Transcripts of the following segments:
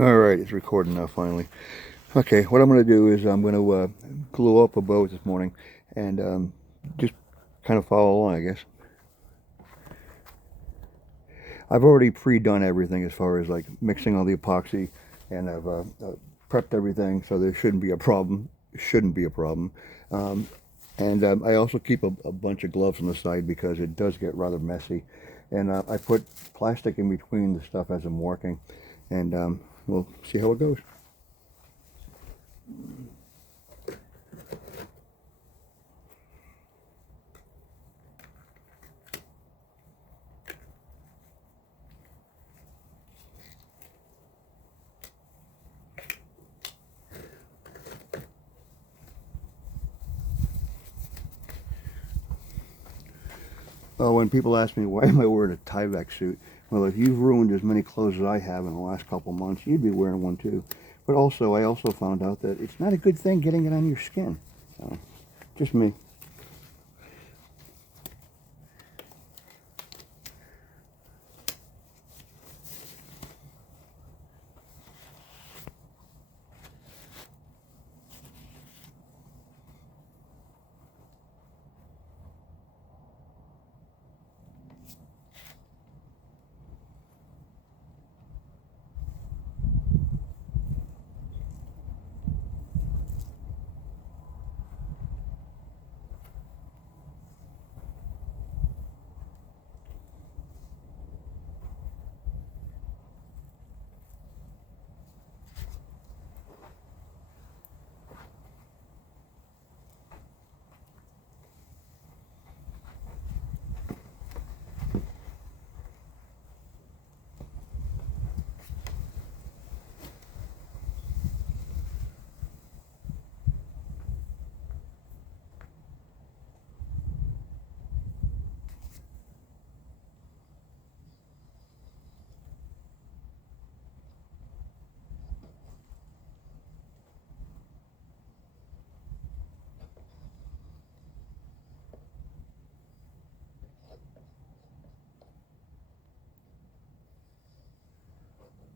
All right, it's recording now finally. Okay, what I'm going to do is I'm going to glue up a bow this morning and just kind of follow along, I guess. I've already pre-done everything as far as like mixing all the epoxy, and I've prepped everything, so there shouldn't be a problem. Shouldn't be a problem. Um, and I also keep a bunch of gloves on the side because it does get rather messy. And I put plastic in between the stuff as I'm working, and we'll see how it goes. Oh, when people ask me why am I wearing a Tyvek suit, well, if you've ruined as many clothes as I have in the last couple months, you'd be wearing one too. But also, I also found out that it's not a good thing getting it on your skin. So, just me.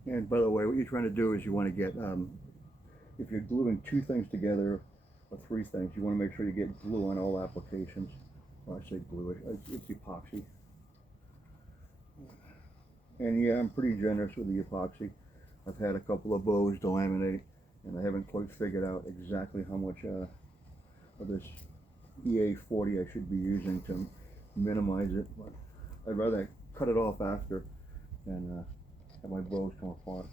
And by the way, what you're trying to do is you want to get, if you're gluing two things together or three things, you want to make sure you get glue on all applications. Well, I say glue, it's epoxy. And yeah, I'm pretty generous with the epoxy. I've had a couple of bows delaminate, and I haven't quite figured out exactly how much of this EA40 I should be using to minimize it. But I'd rather cut it off after than have my bows come apart.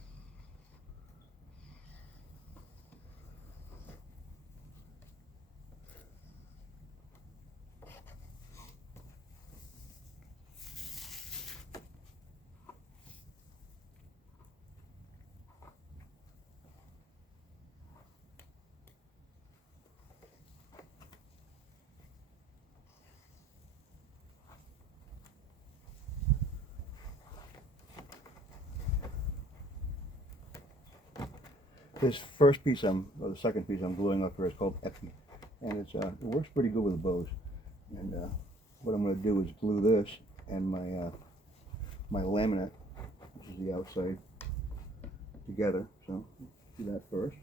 This first piece or the second piece I'm gluing up here is called Epi, and it works pretty good with bows. And what I'm going to do is glue this and my laminate, which is the outside, together. So do that first.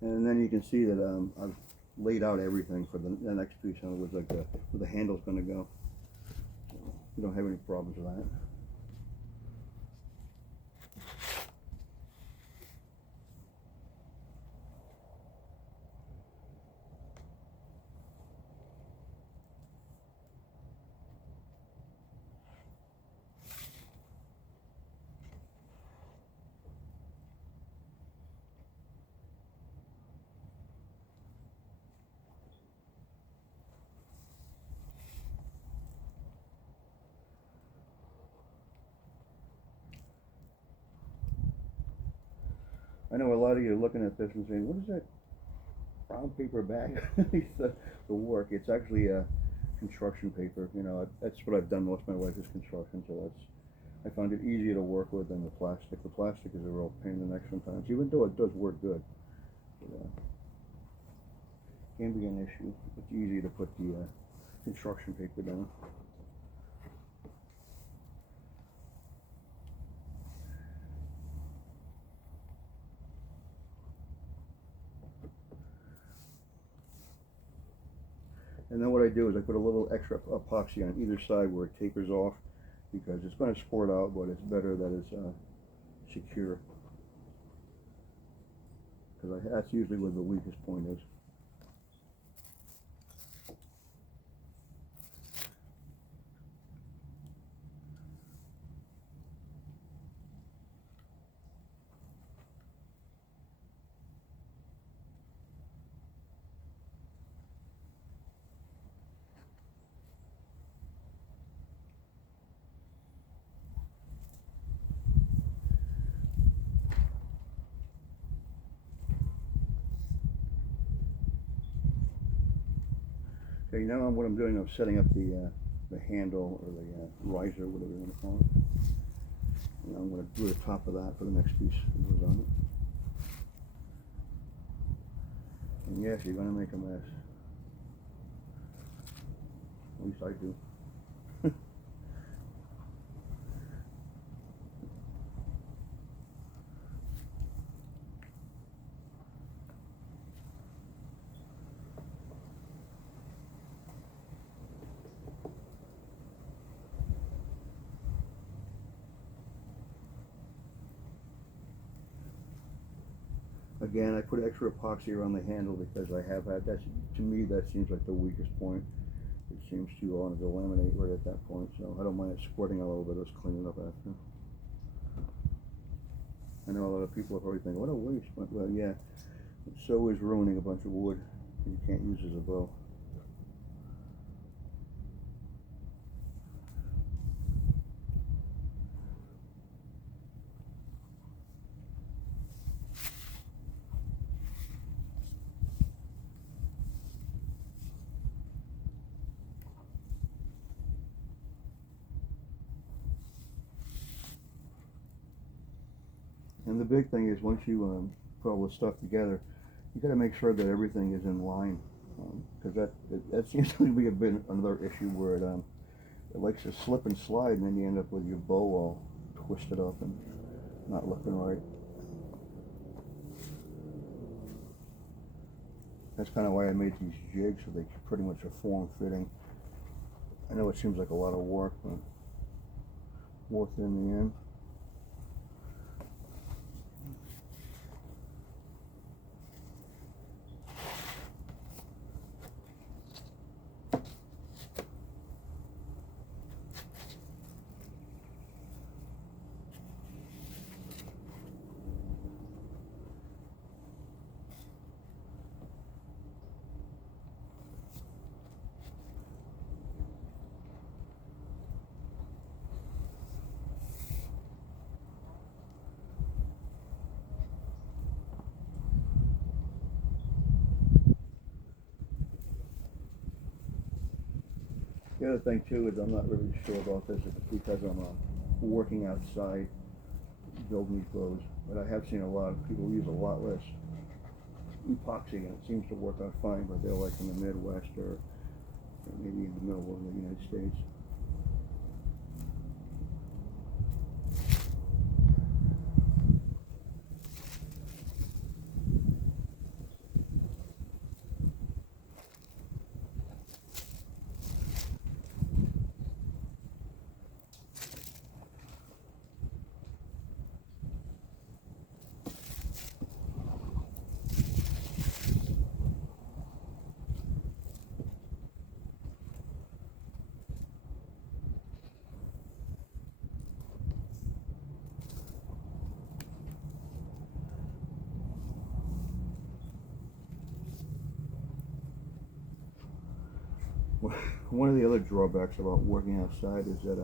And then you can see that I've laid out everything for the next piece on it, like where the handle's going to go. So we don't have any problems with that. I know a lot of you are looking at this and saying, "What is that brown paper bag?" the work. It's actually construction paper. You know, that's what I've done most of my life is construction. So I found it easier to work with than the plastic. The plastic is a real pain in the neck sometimes, even though it does work good. But, can be an issue. It's easy to put the construction paper down. And then what I do is I put a little extra epoxy on either side where it tapers off, because it's going to sport out, but it's better that it's secure. Because that's usually where the weakest point is. Okay, now what I'm doing, I'm setting up the handle or the riser, whatever you want to call it. And I'm going to do the top of that for the next piece that goes on it. And yes, you're going to make a mess. At least I do. Again, I put extra epoxy around the handle because I have had, that's, to me, that seems like the weakest point. It seems to want to laminate right at that point, so I don't mind it squirting a little bit. Let's clean it up after. I know a lot of people are probably thinking, what a waste, but well, yeah, so is ruining a bunch of wood you can't use as a bow. And the big thing is, once you put all the stuff together, you got to make sure that everything is in line, because that seems to be a bit another issue where it likes to slip and slide, and then you end up with your bow all twisted up and not looking right. That's kind of why I made these jigs, so they pretty much are form-fitting. I know it seems like a lot of work, but worth it in the end. The other thing too is I'm not really sure about this. It's because I'm working outside building these bows, but I have seen a lot of people use a lot less epoxy, and it seems to work out fine. But they're like in the Midwest or maybe in the middle of the United States. One of the other drawbacks about working outside is that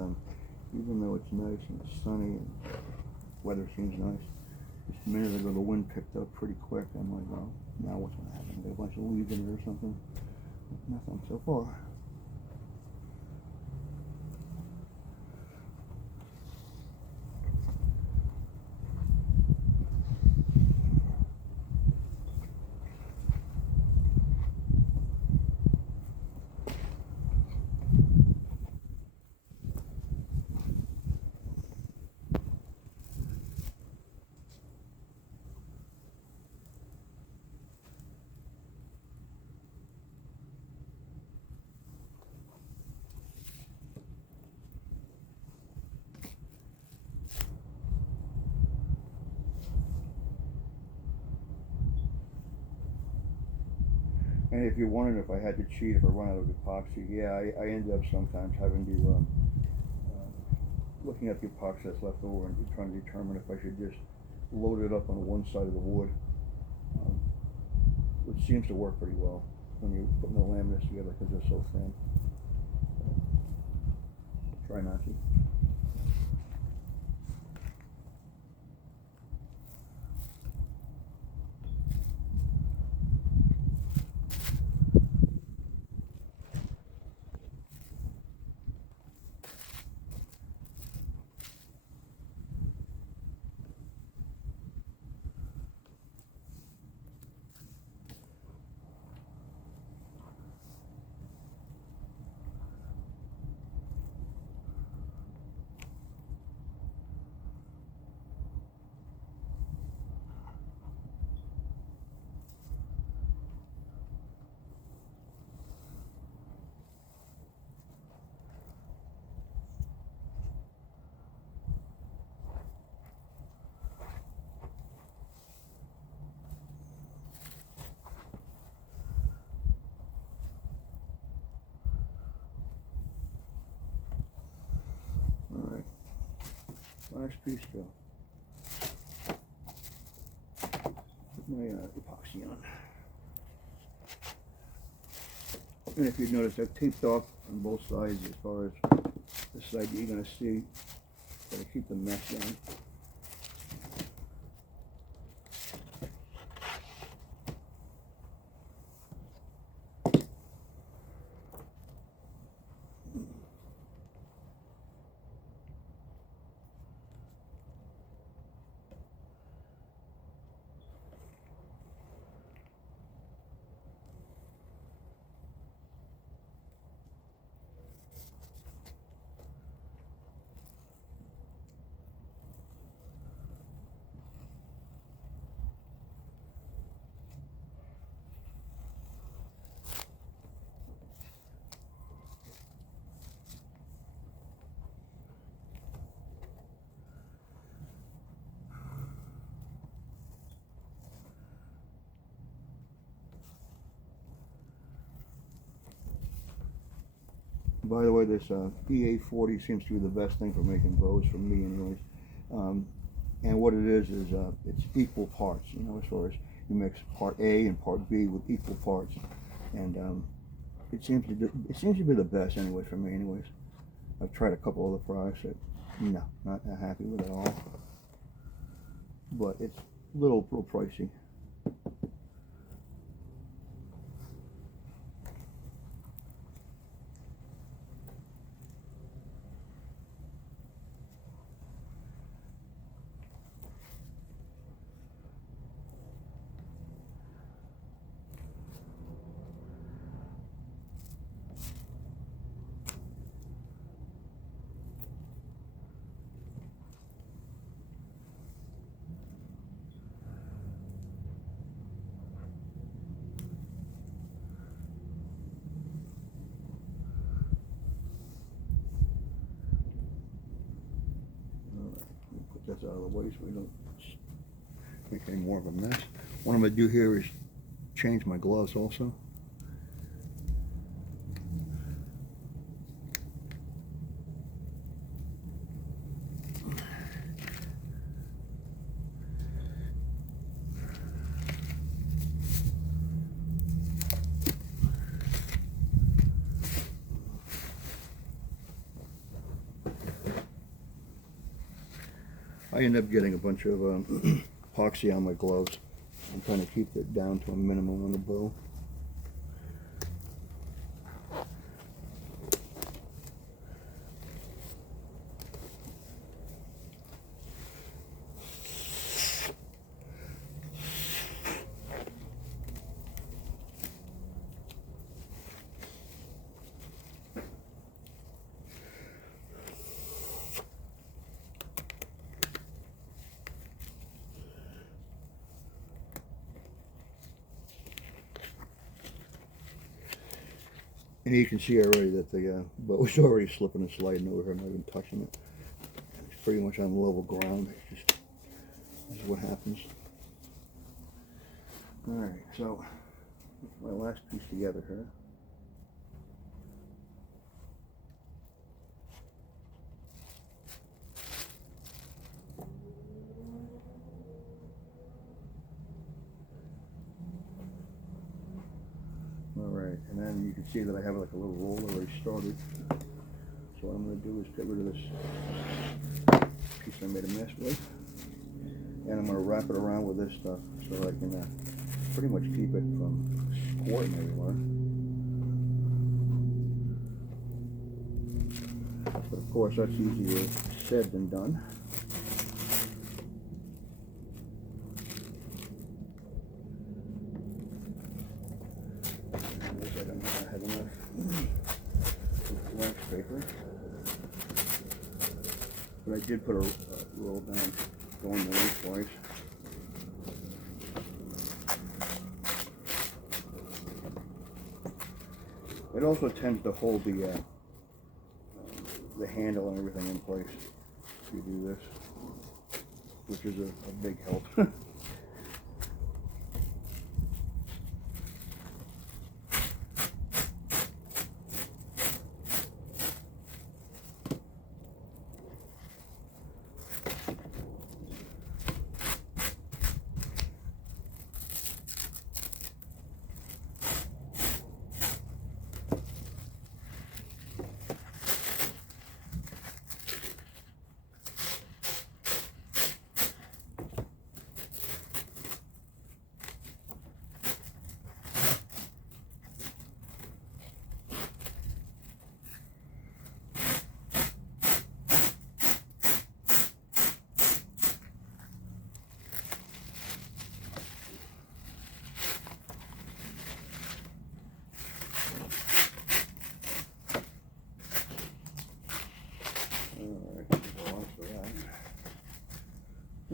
even though it's nice and sunny and weather seems nice, just a minute ago the wind picked up pretty quick. I'm like, well, now what's going to happen? Get a bunch of leaves in it or something? Nothing so far. And if you're wondering if I had to cheat if I run out of epoxy, yeah, I end up sometimes having to looking at the epoxy that's left over and trying to determine if I should just load it up on one side of the wood, um, which seems to work pretty well when you're putting the laminates together because they're so thin. Try not to. All right, last piece to put my epoxy on. And if you notice, I've taped off on both sides as far as the side that you're going to see. Gotta keep the mess down. By the way, this EA40 seems to be the best thing for making bows for me anyways. And what it is it's equal parts, you know, as far as you mix part A and part B with equal parts. And it seems to be the best anyway for me anyways. I've tried a couple other products that, no, not happy with it at all. But it's a little pricey. That's out of the way so we don't make any more of a mess. What I'm going to do here is change my gloves also. I end up getting a bunch of epoxy on my gloves. I'm trying to keep it down to a minimum on the bow. And you can see already that the boat was already slipping and sliding over here. I'm not even touching it. It's pretty much on level ground. It's just, this is what happens. Alright, so my last piece together here. Alright, and then you can see that I have like a little roller already started. So what I'm going to do is get rid of this piece I made a mess with. And I'm going to wrap it around with this stuff so I can pretty much keep it from squirting everywhere. But of course that's easier said than done. I don't know if I have enough wax paper. But I did put a roll down going the lengthwise. It also tends to hold the handle and everything in place if you do this, which is a big help.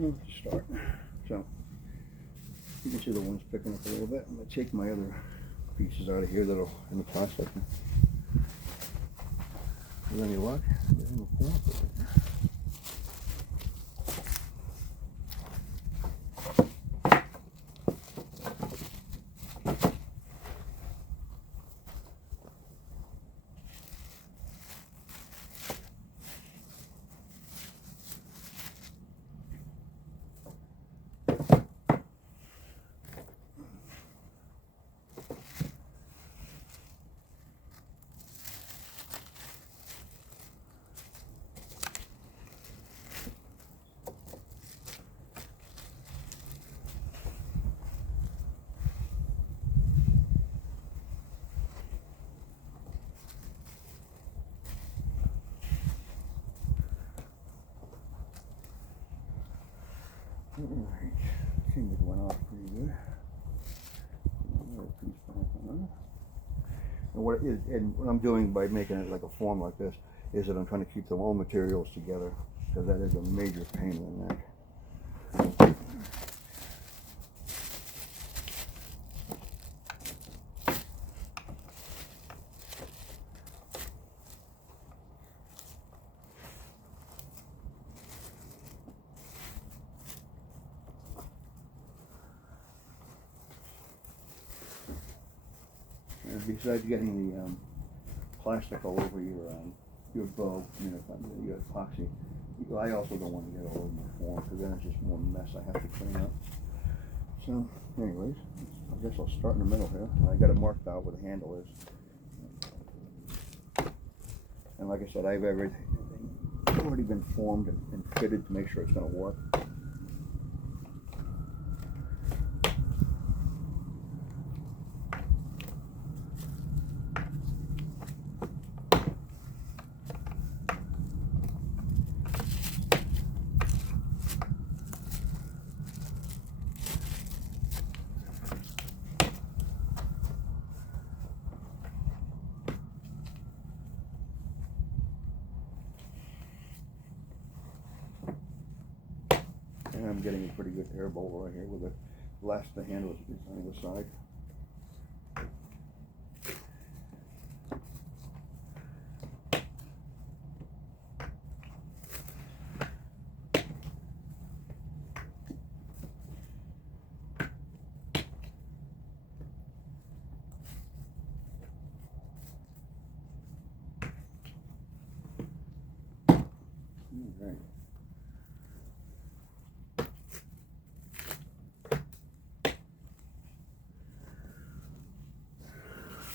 Let's start. So you can see the one's picking up a little bit. I'm going to take my other pieces out of here that are in the plastic. With any luck, get in the corner. Alright, seems like it went off pretty good. Another piece back on. And what I'm doing by making it like a form like this is that I'm trying to keep the wall materials together, because that is a major pain in the neck. And besides getting the plastic all over your bow, your epoxy, I also don't want to get all over my form, because then it's just more mess I have to clean up. So, anyways, I guess I'll start in the middle here. I got it marked out where the handle is. And like I said, I have everything already been formed and fitted to make sure it's going to work. And I'm getting a pretty good air bowl right here with the last the handle is on the side.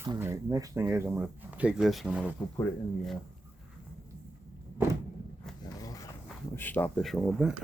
All right, next thing is I'm going to take this and I'm going to put it in the, let's stop this for a little bit.